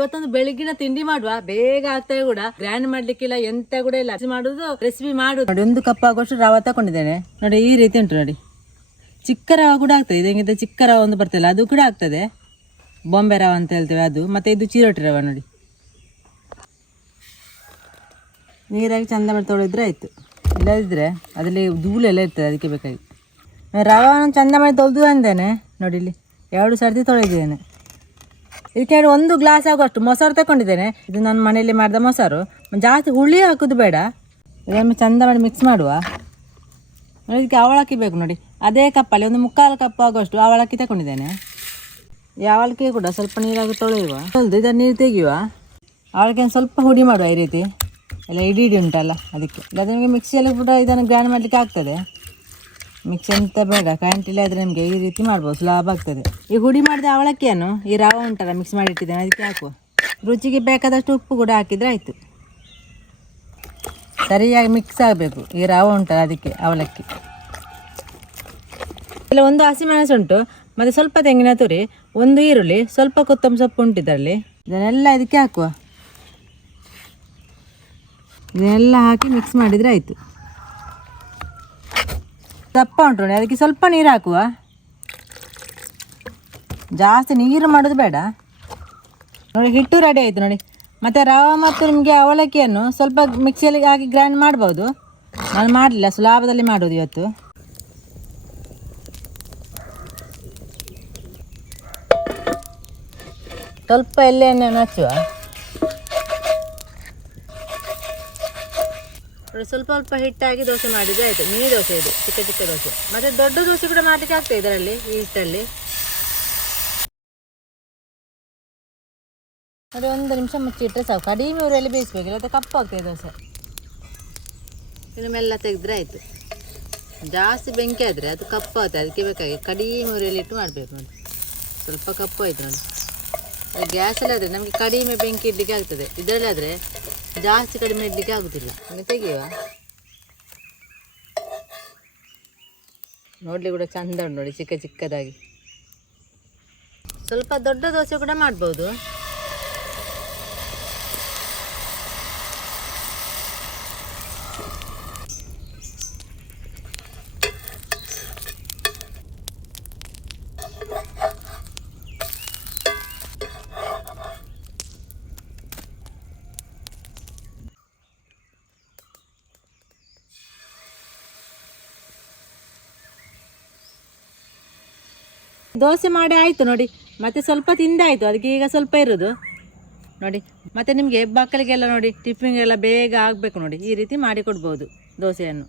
ಇವತ್ತೊಂದು ಬೆಳಿಗ್ಗಿನ ತಿಂಡಿ ಮಾಡುವ. ಬೇಗ ಆಗ್ತಾ ಕೂಡ. ಗ್ರ್ಯಾಂಡ್ ಮಾಡ್ಲಿಕ್ಕಿಲ್ಲ, ಎಂತ ಕೂಡ ಇಲ್ಲ. ಮಾಡುದು ರೆಸಿಪಿ ಮಾಡುದು. ನೋಡಿ, ಒಂದು ಕಪ್ ಆಗುವಷ್ಟು ರವ ತಕೊಂಡಿದ್ದೇನೆ ನೋಡಿ, ಈ ರೀತಿ ಉಂಟು ನೋಡಿ. ಚಿಕ್ಕ ರವ ಕೂಡ ಆಗ್ತದೆ. ಇದಂಗಿಂತ ಚಿಕ್ಕ ರವ ಒಂದು ಬರ್ತಲ್ಲ ಅದು ಕೂಡ ಆಗ್ತದೆ. ಬಾಂಬೆ ರವ ಅಂತ ಹೇಳ್ತೇವೆ ಅದು. ಮತ್ತೆ ಇದು ಚಿರೋಟಿ ರವ ನೋಡಿ. ನೀರಾಗಿ ಚಂದ ಮಾಡಿ ತೊಳೆದ್ರೆ ಆಯ್ತು. ಇಲ್ಲದಿದ್ರೆ ಅದರಲ್ಲಿ ಧೂಳೆಲ್ಲ ಇರ್ತದೆ, ಅದಕ್ಕೆ ಬೇಕಾಗಿ. ರವನ ಚಂದ ಮಾಡಿ ತೊಳೆದು ಅಂದೇನೆ. ನೋಡಿ, ಇಲ್ಲಿ ಎರಡು ಸರ್ತಿ ತೊಳೆದಿದ್ದೇನೆ. ಇದಕ್ಕೆ ಹೇಳಿ ಒಂದು ಗ್ಲಾಸ್ ಆಗುವಷ್ಟು ಮೊಸರು ತಗೊಂಡಿದ್ದೇನೆ. ಇದು ನನ್ನ ಮನೆಯಲ್ಲಿ ಮಾಡಿದ ಮೊಸರು. ಜಾಸ್ತಿ ಹುಳಿ ಹಾಕೋದು ಬೇಡ. ಇದನ್ನು ಚಂದ ಮಾಡಿ ಮಿಕ್ಸ್ ಮಾಡುವ. ಇದಕ್ಕೆ ಅವಳಕ್ಕಿ ಬೇಕು ನೋಡಿ. ಅದೇ ಕಪ್ಪಲ್ಲಿ, ಒಂದು ಮುಕ್ಕಾಲು ಕಪ್ ಆಗುವಷ್ಟು ಅವಳಕ್ಕಿ ತಗೊಂಡಿದ್ದೇನೆ. ಈ ಅವಲಕ್ಕಿ ಕೂಡ ಸ್ವಲ್ಪ ನೀರಾಗಿ ತೊಳೆಯುವ. ತೊಳೆದು ಇದನ್ನು ನೀರು ತೆಗೆಯುವ. ಅವಳಕ್ಕೆ ಒಂದು ಸ್ವಲ್ಪ ಹುಡಿ ಮಾಡುವ ಈ ರೀತಿ. ಎಲ್ಲ ಇಡಿ ಇಡಿ ಉಂಟಲ್ಲ, ಅದಕ್ಕೆ. ಅದಕ್ಕೆ ಮಿಕ್ಸಿಯಲ್ಲಿ ಕೂಡ ಇದನ್ನು ಗ್ರೈಂಡ್ ಮಾಡಲಿಕ್ಕೆ ಆಗ್ತದೆ. ಮಿಕ್ಸಿ ಅಂತ ಬೇಡ ಕರೆಂಟ್ ಇಲ್ಲ ಆದರೆ ನಿಮಗೆ ಈ ರೀತಿ ಮಾಡ್ಬೋದು ಸುಲಭ ಆಗ್ತದೆ. ಈ ಹುಡಿ ಮಾಡಿದ ಅವಲಕ್ಕಿಯನ್ನು ಈ ರವೆ ಉಂಟಲ್ಲ ಮಿಕ್ಸ್ ಮಾಡಿ ಇಟ್ಟಿದ್ದೇನೆ, ಅದಕ್ಕೆ ಹಾಕುವ. ರುಚಿಗೆ ಬೇಕಾದಷ್ಟು ಉಪ್ಪು ಕೂಡ ಹಾಕಿದರೆ ಆಯಿತು. ಸರಿಯಾಗಿ ಮಿಕ್ಸ್ ಆಗಬೇಕು, ಈ ರವೆ ಉಂಟಲ್ಲ ಅದಕ್ಕೆ, ಅವಲಕ್ಕಿ. ಇಲ್ಲ, ಒಂದು ಹಸಿಮೆಣಸು ಉಂಟು, ಮತ್ತು ಸ್ವಲ್ಪ ತೆಂಗಿನ ತುರಿ, ಒಂದು ಈರುಳ್ಳಿ, ಸ್ವಲ್ಪ ಕೊತ್ತಂಬರಿ ಸೊಪ್ಪು ಉಂಟು ಇದರಲ್ಲಿ. ಇದನ್ನೆಲ್ಲ ಇದಕ್ಕೆ ಹಾಕುವ. ಇದನ್ನೆಲ್ಲ ಹಾಕಿ ಮಿಕ್ಸ್ ಮಾಡಿದರೆ ಆಯಿತು. ದಪ್ಪ ಉಂಟು ಅದಕ್ಕೆ ಸ್ವಲ್ಪ ನೀರು ಹಾಕುವ. ಜಾಸ್ತಿ ನೀರು ಮಾಡೋದು ಬೇಡ. ನೋಡಿ, ಹಿಟ್ಟು ರೆಡಿ ಆಯಿತು ನೋಡಿ. ಮತ್ತು ರವೆ ಮತ್ತು ನಿಮಗೆ ಅವಲಕ್ಕಿಯನ್ನು ಸ್ವಲ್ಪ ಮಿಕ್ಸಿಯಲ್ಲಿ ಹಾಕಿ ಗ್ರೈಂಡ್ ಮಾಡ್ಬೋದು. ನಾನು ಮಾಡಲಿಲ್ಲ ಸುಲಭದಲ್ಲಿ ಮಾಡೋದು ಇವತ್ತು. ಸ್ವಲ್ಪ ಎಣ್ಣೆಯನ್ನು ಹಚ್ಚುವ ಸ್ವಲ್ಪ ಸ್ವಲ್ಪ ಹಿಟ್ಟಾಗಿ ದೋಸೆ ಮಾಡಿದ್ರೆ ಆಯಿತು. ಮಿನಿ ದೋಸೆ ಇದು, ಚಿಕ್ಕ ಚಿಕ್ಕ ದೋಸೆ. ಮತ್ತು ದೊಡ್ಡ ದೋಸೆ ಕೂಡ ಮಾಡಲಿಕ್ಕೆ ಆಗ್ತದೆ ಇದರಲ್ಲಿ, ಈ ಹಿಟ್ಟಲ್ಲಿ. ಅದು ಒಂದು ನಿಮಿಷ ಮುಚ್ಚಿಟ್ರೆ ಸಾಕು. ಕಡಿಮೆ ಊರಲ್ಲಿ ಬೇಯಿಸ್ಬೇಕು ಕಪ್ಪು ಕಪ್ಪಾಗ್ತದೆ ದೋಸೆ. ಇನ್ನು ಮೆಲ್ಲ ತೆಗೆದ್ರೆ ಆಯಿತು. ಜಾಸ್ತಿ ಬೆಂಕಿ ಆದರೆ ಅದು ಕಪ್ಪಾಗುತ್ತೆ ಅದಕ್ಕೆ ಬೇಕಾಗಿ ಕಡಿಮೆ ಊರಲ್ಲಿ ಇಟ್ಟು ಮಾಡಬೇಕು ನೋಡಿ. ಸ್ವಲ್ಪ ಕಪ್ಪು ಆಯಿತು ಅದು ಗ್ಯಾಸಲ್ಲಿ ಆದರೆ ನಮಗೆ ಕಡಿಮೆ ಬೆಂಕಿ ಇಡ್ಲಿಕ್ಕೆ ಆಗ್ತದೆ. ಇದರಲ್ಲಿ ಆದರೆ ಜಾಸ್ತಿ ಕಡಿಮೆ ಇಡ್ಲಿಕ್ಕೆ ಆಗುದಿಲ್ಲ. ತೆಗೆಯುವ. ನೋಡ್ಲಿ ಕೂಡ ಚಂದ ಉಂಟು ನೋಡಿ ಚಿಕ್ಕ ಚಿಕ್ಕದಾಗಿ. ಸ್ವಲ್ಪ ದೊಡ್ಡ ದೋಸೆ ಕೂಡ ಮಾಡ್ಬೋದು. ದೋಸೆ ಮಾಡಿ ಆಯಿತು ನೋಡಿ. ಮತ್ತೆ ಸ್ವಲ್ಪ ತಿಂದಾಯಿತು. ಅದಕ್ಕೆ ಈಗ ಸ್ವಲ್ಪ ಇರೋದು. ನೋಡಿ, ಮತ್ತೆ ನಿಮಗೆ ಮಕ್ಕಳಿಗೆಲ್ಲ ನೋಡಿ ಟಿಫಿನ್ಗೆಲ್ಲ ಬೇಗ ಆಗಬೇಕು ನೋಡಿ. ಈ ರೀತಿ ಮಾಡಿ ಕೊಡ್ಬೋದು ದೋಸೆಯನ್ನು.